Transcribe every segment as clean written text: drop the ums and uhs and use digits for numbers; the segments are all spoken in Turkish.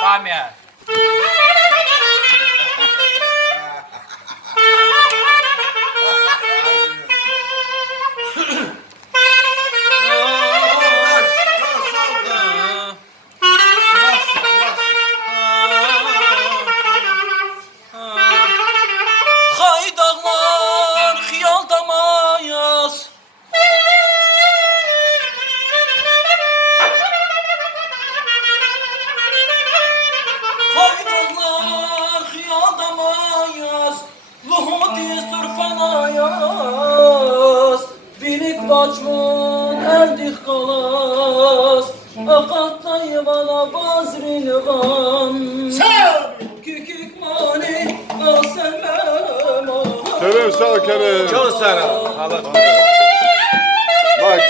Pamięć. Bacmın erdik kalas Akatlayı bana bazrilgan Kükük mani asemem Kerem sağ ol Kerem. Çok sağ ol. Allah Bak.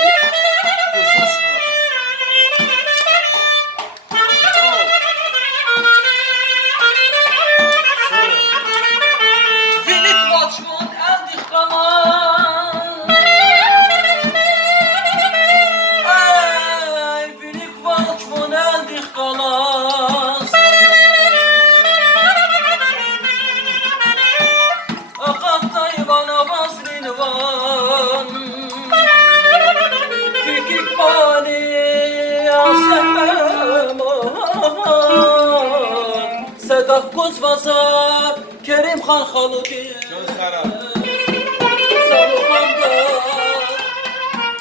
Bilik bacmın erdik kalas Sedaf Kozvazar Kerim Khan Halıbi Saluhanda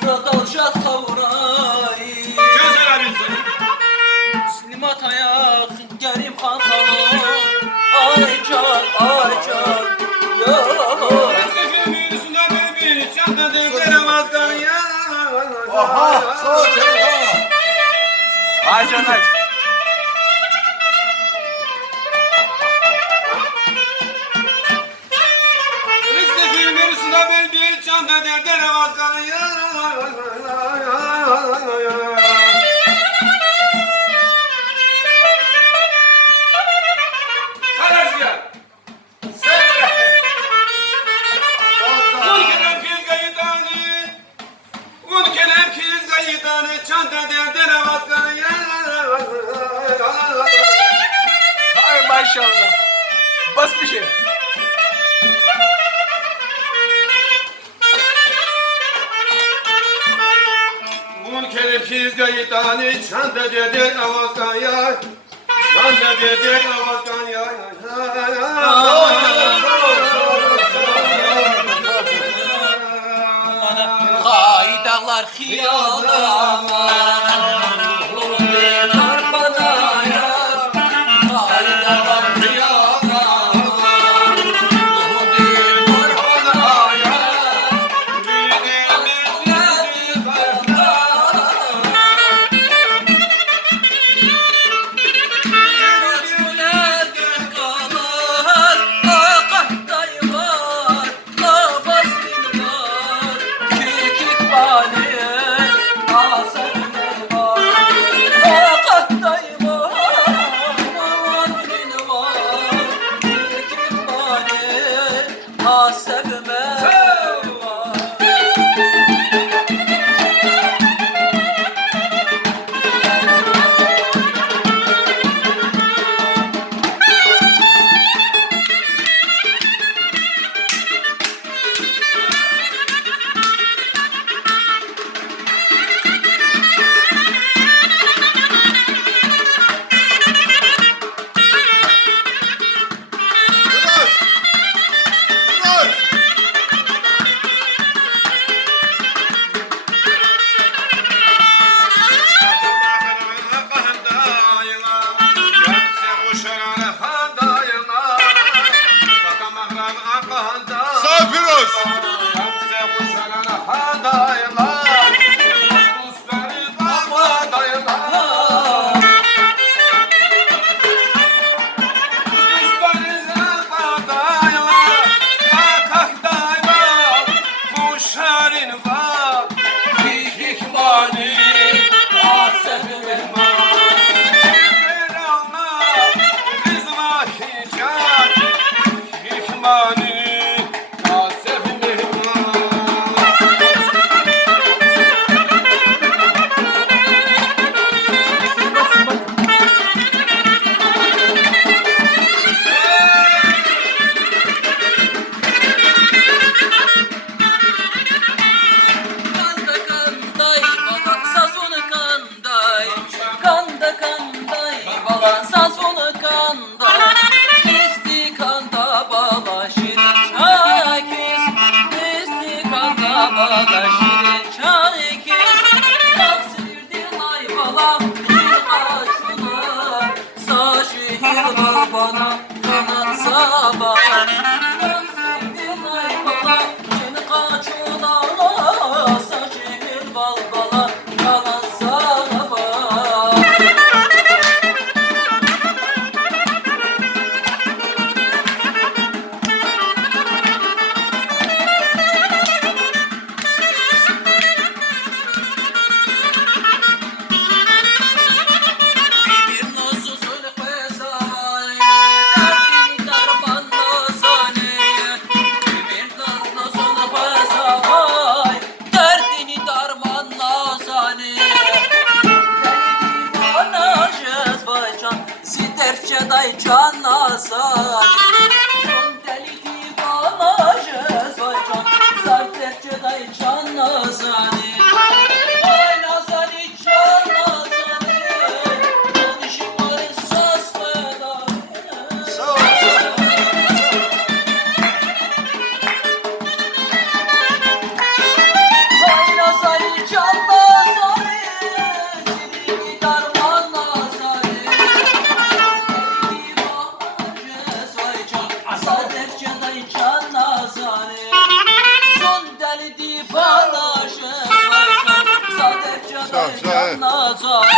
Radalşat Kavuray Slimat Ayak Kerim Khan Halı Ay can ay can Ay can ay. Ay maşallah. Bas bir şey. Kelepsiz gayetani çanda dede avazdan ya çanda dede avazdan ya Haydağlar hiyallar Hikmani, Asef da şirin çaykeş Taksirdin ay balam bir kaçına Saçı var bana kanan sabah Taksirdin ay balam bir kaçına Saçı var bana kanan sabah Bir nasıl söyle pesay Derdini darmanla saniye Bir nasıl söyle pesay Derdini darmanla saniye Derdini bana cezbaycan Siderçe daycan nasaniye Son deliki bana cezbaycan Siderçe daycan nasaniye Ay nasani can nasaniye Son deli divana şezvaycan Sadece daycan nazar